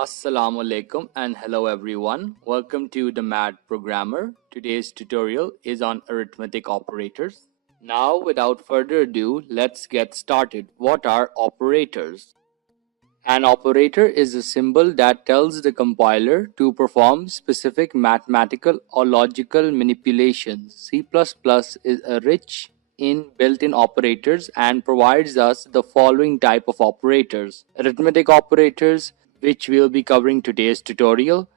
Assalamu alaikum and hello everyone. Welcome to the Mad Programmer. Today's tutorial is on arithmetic operators. Now without further ado, let's get started. What are operators? An operator is a symbol that tells the compiler to perform specific mathematical or logical manipulations. C++ is rich in built-in operators and provides us the following type of operators: arithmetic operators, which we'll be covering today's tutorial,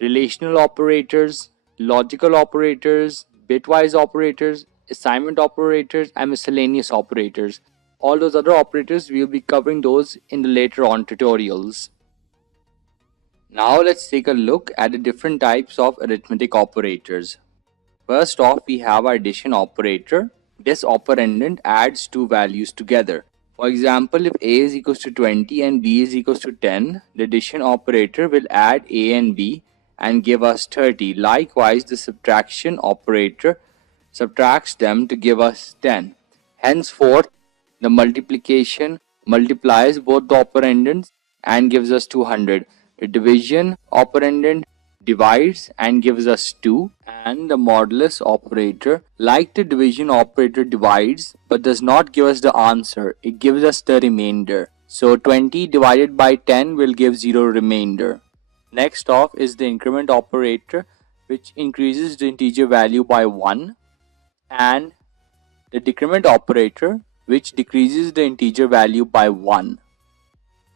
relational operators, logical operators, bitwise operators, assignment operators, and miscellaneous operators. All those other operators, we'll be covering those in the later on tutorials. Now let's take a look at the different types of arithmetic operators. First off, we have our addition operator. This operand adds two values together. For example, if a is equals to 20 and b is equals to 10, the addition operator will add a and b and give us 30. Likewise, the subtraction operator subtracts them to give us 10. Henceforth, the multiplication multiplies both the operands and gives us 200. The division operand divides and gives us 2, and the modulus operator, like the division operator, divides but does not give us the answer. It gives us the remainder. So 20 divided by 10 will give 0 remainder. Next off is the increment operator, which increases the integer value by 1, and the decrement operator, which decreases the integer value by 1.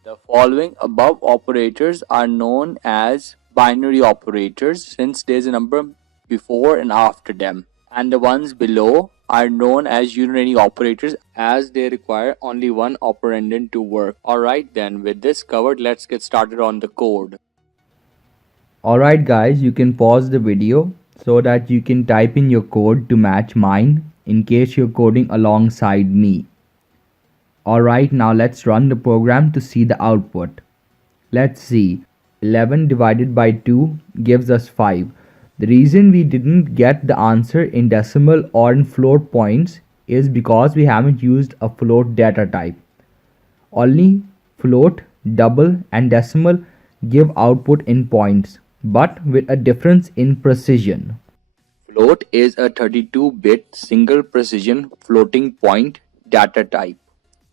The following above operators are known as binary operators since there is a number before and after them, and the ones below are known as unary operators as they require only one operand to work. Alright then, with this covered, let's get started on the code. Alright guys, you can pause the video so that you can type in your code to match mine in case you're coding alongside me. Alright, now let's run the program to see the output. Let's see, 11 divided by 2 gives us 5. The reason we didn't get the answer in decimal or in float points is because we haven't used a float data type. Only float, double and decimal give output in points, but with a difference in precision. Float is a 32-bit single precision floating point data type,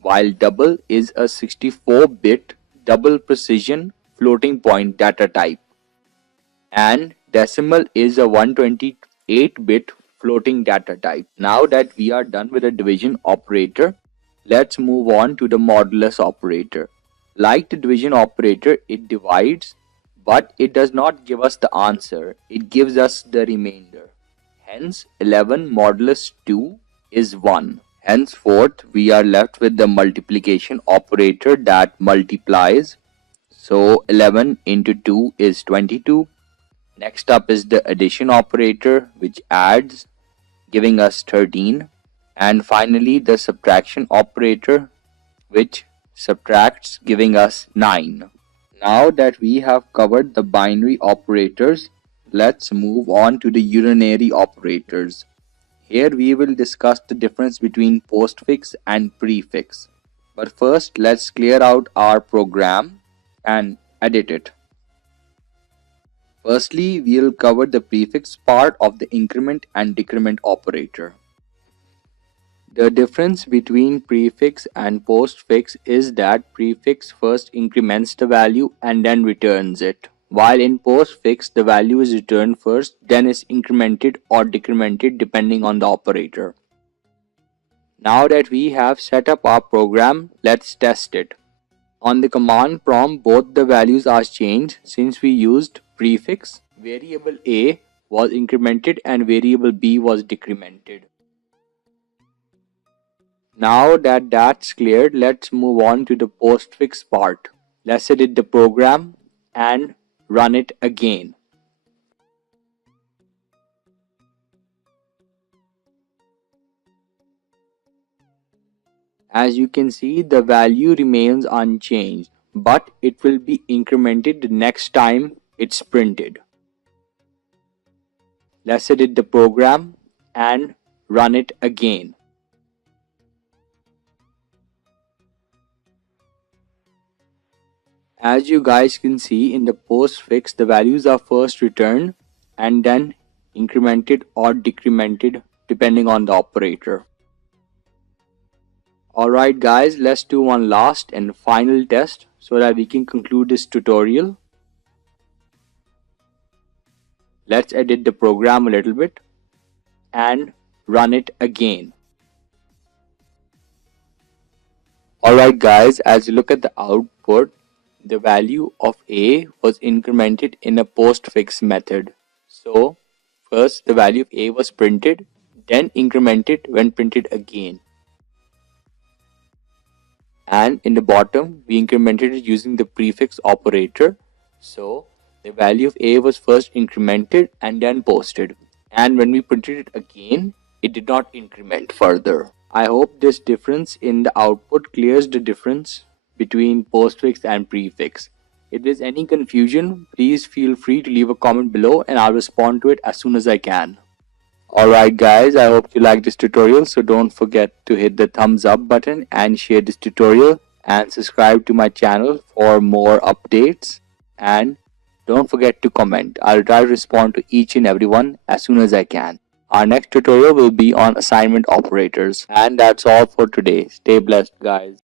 while double is a 64-bit double precision floating point data type, and decimal is a 128-bit floating data type. Now that we are done with the division operator, let's move on to the modulus operator. Like the division operator, it divides, but it does not give us the answer. It gives us the remainder. Hence, 11 modulus 2 is 1. Henceforth, we are left with the multiplication operator that multiplies. So 11 into 2 is 22. Next up is the addition operator, which adds, giving us 13. And finally, the subtraction operator, which subtracts, giving us 9. Now that we have covered the binary operators, let's move on to the unary operators. Here we will discuss the difference between postfix and prefix. But first, let's clear out our program and edit it. Firstly, we'll cover the prefix part of the increment and decrement operator. The difference between prefix and postfix is that prefix first increments the value and then returns it, while in postfix the value is returned first, then is incremented or decremented depending on the operator. Now that we have set up our program, let's test it. On the command prompt, both the values are changed. Since we used prefix, variable a was incremented and variable b was decremented. Now that that's cleared, let's move on to the postfix part. Let's edit the program and run it again. As you can see, the value remains unchanged, but it will be incremented the next time it's printed. Let's edit the program and run it again. As you guys can see in the postfix, the values are first returned and then incremented or decremented depending on the operator. Alright guys, let's do one last and final test so that we can conclude this tutorial. Let's edit the program a little bit and run it again. Alright guys, as you look at the output, the value of A was incremented in a postfix method. So first the value of A was printed, then incremented when printed again. And in the bottom we incremented it using the prefix operator. So the value of A was first incremented and then posted. And when we printed it again, it did not increment further. I hope this difference in the output clears the difference between postfix and prefix. If there's any confusion, please feel free to leave a comment below and I'll respond to it as soon as I can. Alright guys, I hope you liked this tutorial, so don't forget to hit the thumbs up button and share this tutorial and subscribe to my channel for more updates, and don't forget to comment. I'll try to respond to each and every one as soon as I can. Our next tutorial will be on assignment operators. And that's all for today. Stay blessed guys.